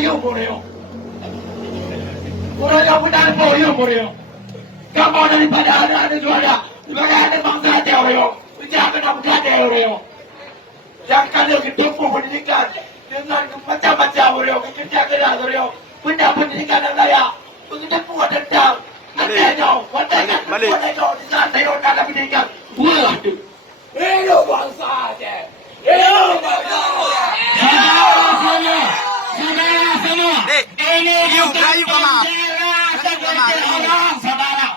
tayo Boreo. Boreo kamu dari Boreo Boreo. Kamu daripada ada juara. Sebagai ada bangsa Boreo. Jangan kamu kata Boreo. Jangan kalian ketempuh pendidikan dengan macam-macam Boreo. Kerja Boreo. Benda pendidikan yang layak. Begitu buat dendam. Katanya, watanya di sana tayo dalam pendidikan. Buat. Ini bangsa aja. Ini bangsa aja. Saudara semua, ini bukan bendera orang, saudara.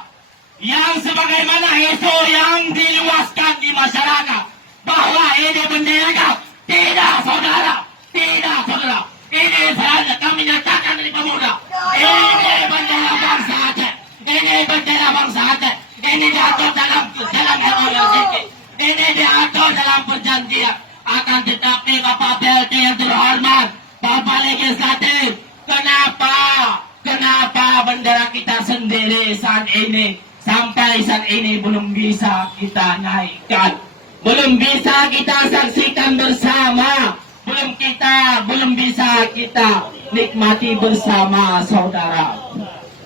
Yang sebagaimana isu yang diluaskan di masyarakat bahwa ini bendera tidak, saudara, tidak, saudara. Ini saja kami nyatakan dari pemuda. Ini bendera bangsa Aceh. Ini bendera bangsa Aceh. Ini diatur dalam MOU. Ini diatur dalam perjanjian. Akan tetapi Bapak PLT yang terhormat, Bapak Legislatif, kenapa bendera kita sendiri sampai saat ini belum bisa kita naikkan, belum bisa kita saksikan bersama, belum bisa kita nikmati bersama, saudara.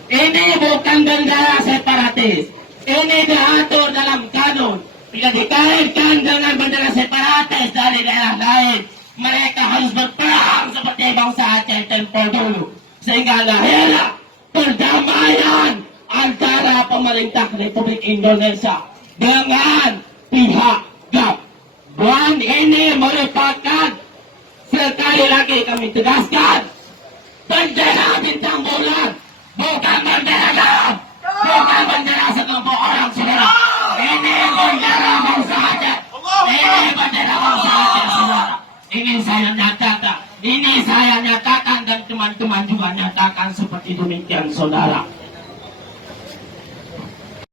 Ini bukan bendera separatis, ini diatur dalam kanun. Bila dikaitkan dengan bendera separatis dari daerah lain, mereka harus berperang seperti bangsa Aceh tempo dulu, sehingga lahirlah perdamaian antara pemerintah Republik Indonesia dengan pihak GAP. Dan ini merupakan, sekali lagi kami tegaskan, bendera bintang bulan, bukan bendera GAP, bukan bendera sekelompok orang, saudara. Ini bendera bangsa Aceh. Ini bendera bangsa Aceh, saudara. Ini saya nyatakan dan teman-teman juga nyatakan seperti demikian, saudara.